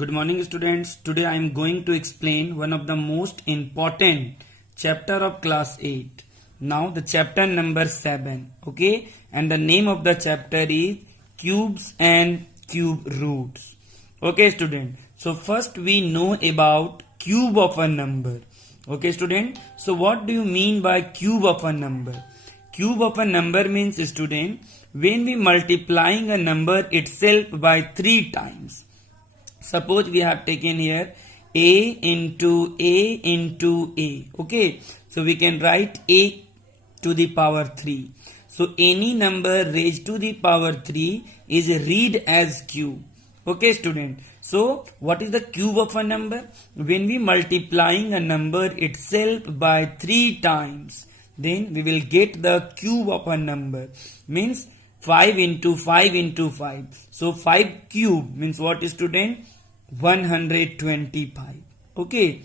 Good morning students. Today I am going to explain one of the most important chapter of class 8. Now the chapter number 7. Okay. And the name of the chapter is cubes and cube roots. Okay student. So first we know about cube of a number. Okay student. So what do you mean by cube of a number? Cube of a number means student when we multiplying a number itself by 3 times. Suppose we have taken here a into a into a. Okay. So we can write a to the power 3. So any number raised to the power 3 is read as cube. Okay student. So what is the cube of a number? When we multiplying a number itself by 3 times, then we will get the cube of a number. Means 5 into 5 into 5. So 5 cube means what is student? 125. Okay.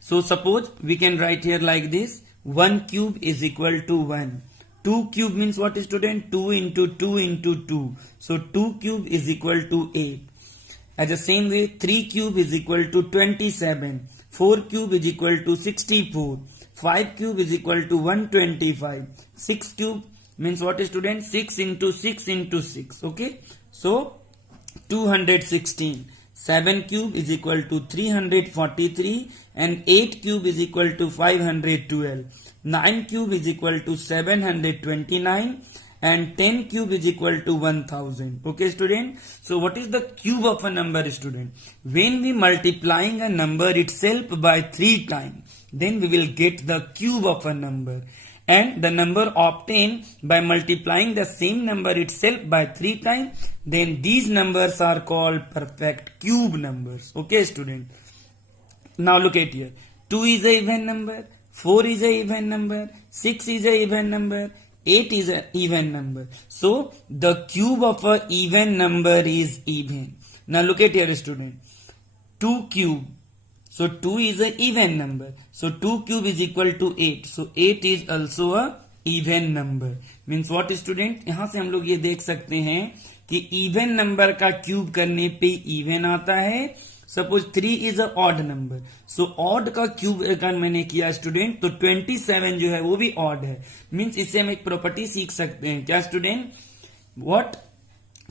So suppose we can write here like this. 1 cube is equal to 1. 2 cube means what is student? 2 into 2 into 2. So 2 cube is equal to 8. As the same way 3 cube is equal to 27. 4 cube is equal to 64. 5 cube is equal to 125. 6 cube means what is student? 6 into 6 into 6. Okay. So 216. 7 cube is equal to 343 and 8 cube is equal to 512. 9 cube is equal to 729 and 10 cube is equal to 1000. Okay student. So what is the cube of a number student? When we multiplying a number itself by 3 times, then we will get the cube of a number. And the number obtained by multiplying the same number itself by 3 times, then these numbers are called perfect cube numbers. Okay student. Now look at here. 2 is a even number, 4 is a even number, 6 is a even number, 8 is a even number. So the cube of a even number is even. Now look at here student. 2 cube. So 2 is an even number. So 2 cube is equal to 8. So 8 is also a even number. Means what student? यहाँ से हम लोग ये देख सकते हैं कि even number का cube करने पे even आता है. Suppose 3 is a odd number. So odd का cube अगर मैंने किया student तो 27 जो है वो भी odd है. Means इससे हम एक property सीख सकते हैं. क्या student? What?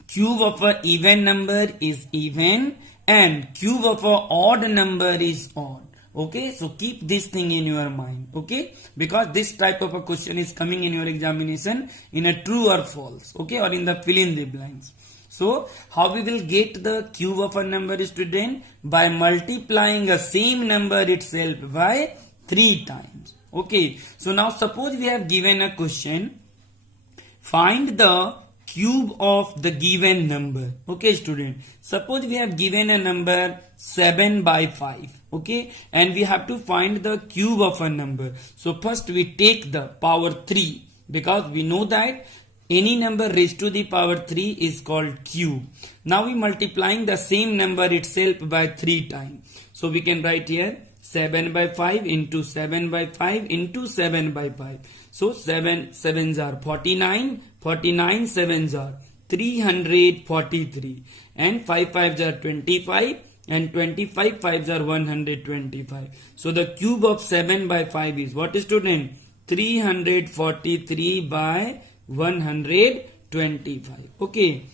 Cube of a even number is even and cube of a odd number is odd. Okay, so keep this thing in your mind. Okay, because this type of a question is coming in your examination in a true or false. Okay, or in the fill in the blanks. So how we will get the cube of a number student? By multiplying a same number itself by 3 times. Okay, so now suppose we have given a question. Find the cube of the given number. Okay student. Suppose we have given a number 7 by 5. Okay. And we have to find the cube of a number. So first we take the power 3. Because we know that any number raised to the power 3 is called cube. Now we multiplying the same number itself by 3 times. So we can write here 7 by 5 into 7 by 5 into 7 by 5. So 7 sevens are 49. 49 sevens are 343 and 5 fives are 25 and 25 fives are 125. So the cube of 7 by 5 is what student? 343 by 125. Okay.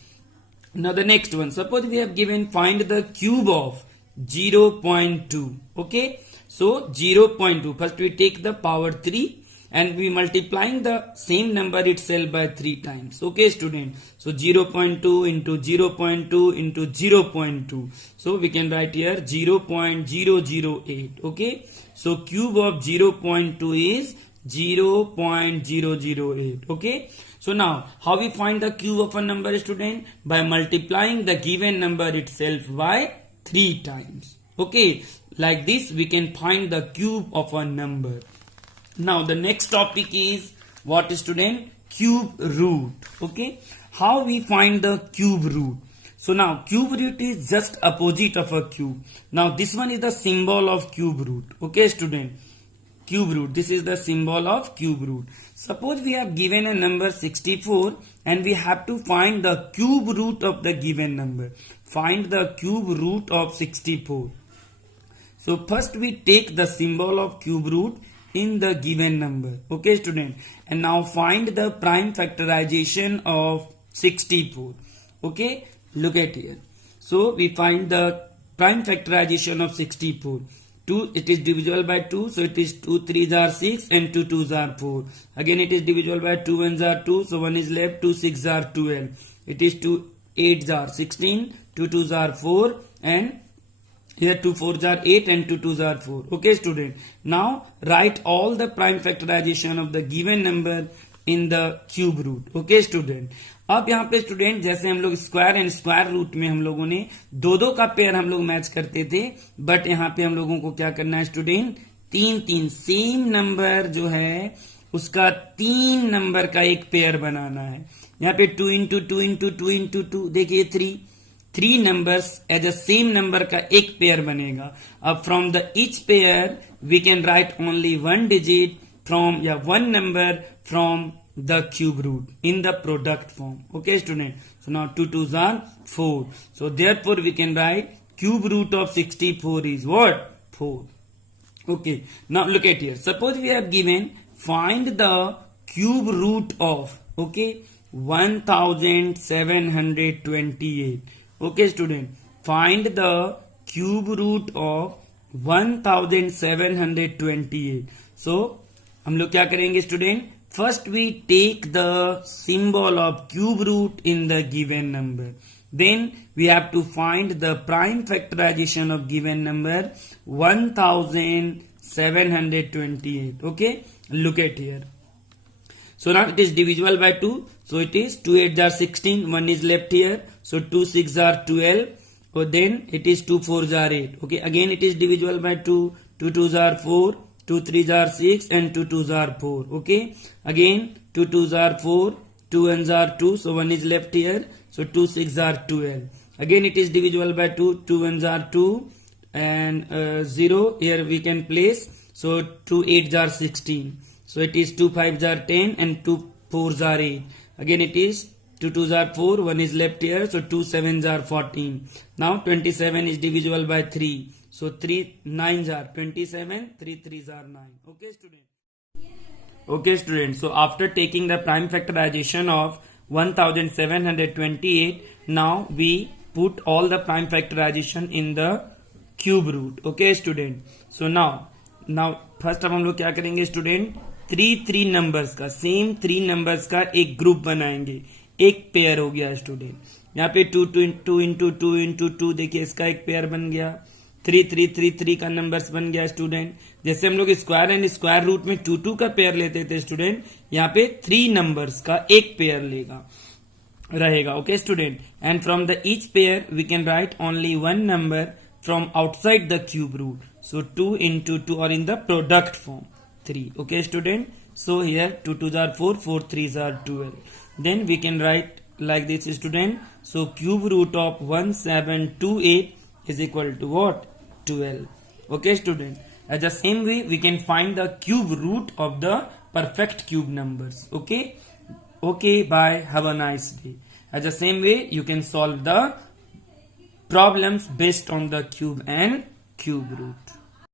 Now the next one. Suppose we have given find the cube of 0.2. Okay. So 0.2. First we take the power 3. And we multiplying the same number itself by 3 times. Okay student. So 0.2 into 0.2 into 0.2. So we can write here 0.008. Okay. So cube of 0.2 is 0.008. Okay. So now how we find the cube of a number student? By multiplying the given number itself by 3 times. Okay. Like this we can find the cube of a number. Now the next topic is what student? Cube root. Okay. How we find the cube root? So now cube root is just opposite of a cube. Now this one is the symbol of cube root. Okay student. cube root. This is the symbol of cube root. Suppose we have given a number 64 and we have to find the cube root of the given number. Find the cube root of 64. So first we take the symbol of cube root in the given number. Okay, student. And now find the prime factorization of 64. Okay, look at here. So we find the prime factorization of 64. 2, it is divisible by 2, so it is 2 3s are 6 and 2 2s are 4. Again it is divisible by 2 1s are 2, so 1 is left, 2 6s are 12. It is 2 8s are 16, 2 2s are 4, and here 2 4s are 8 and 2 2s are 4. Okay, student. Now write all the prime factorization of the given number in the cube root. Okay, student. अब यहाँ पे student जैसे हम लोग square and square root में हम लोगों ने दो दो का पेयर हम लोग मैच करते थे, बट यहाँ पे हम लोगों को क्या करना है स्टूडेंट, तीन तीन सेम नंबर जो है उसका 3 नंबर का एक पेयर बनाना है. यहाँ पे 2 इंटू 2 इंटू 2 इंटू 2, देखिए 3 numbers as a same number का एक पेयर बनेगा. अब from the each pair we can write only 1 digit from या 1 number from the cube root in the product form. Okay, student. So now 2 2s are 4. So therefore we can write cube root of 64 is what? 4. Okay. Now look at here. Suppose we have given find the cube root of, okay, 1728. Okay, student. Find the cube root of 1728. So हम लोग क्या करेंगे student, first we take the symbol of cube root in the given number. Then we have to find the prime factorization of given number 1728. Okay, look at here. So now it is divisible by 2. So it is 2 8s are 16. 1 is left here. So 2 6s are 12. Or then it is 2 4s are 8. Okay, again it is divisible by 2. 2 2s are 4. 2 3s are 6 and 2 2s are 4. Okay, again 2 2s are 4, 2 1s are 2, so 1 is left here, so 2 6s are 12. Again it is divisible by 2, 2 1s are 2 and 0 here we can place, so 2 8s are 16, so it is 2 5s are 10 and 2 4s are 8. Again it is 2 2s are 4, 1 is left here, so 2 7s are 14. Now 27 is divisible by 3. So 3 9s are 27, 3 3s are 9. Okay, student. Okay, student. So after taking the prime factorization of 1728, now we put all the prime factorization in the cube root. Okay, student. So now first अब हम लोग क्या करेंगे student, 3 numbers का, same 3 numbers का एक group बनाएंगे, एक पेयर हो गया स्टूडेंट. यहाँ पे 2 2 2 इंटू 2 इंटू 2, देखिए इसका एक पेयर बन गया. 3 3 3 3 का नंबर्स बन गया स्टूडेंट. जैसे हम लोग स्क्वायर एंड स्क्वायर रूट में 2 2 का पेयर लेते थे स्टूडेंट, यहाँ पे 3 नंबर्स का एक पेयर रहेगा. Okay student. And from the each pair we can write only 1 number from outside the cube root. So 2 into 2 और in the product form 3. Okay student. So here 2 2s are 4, 4 3s are 12. Then we can write like this student. So cube root of 1728 is equal to what? 12. Okay student. As the same way we can find the cube root of the perfect cube numbers. Okay. Okay, bye. Have a nice day. As the same way you can solve the problems based on the cube and cube root.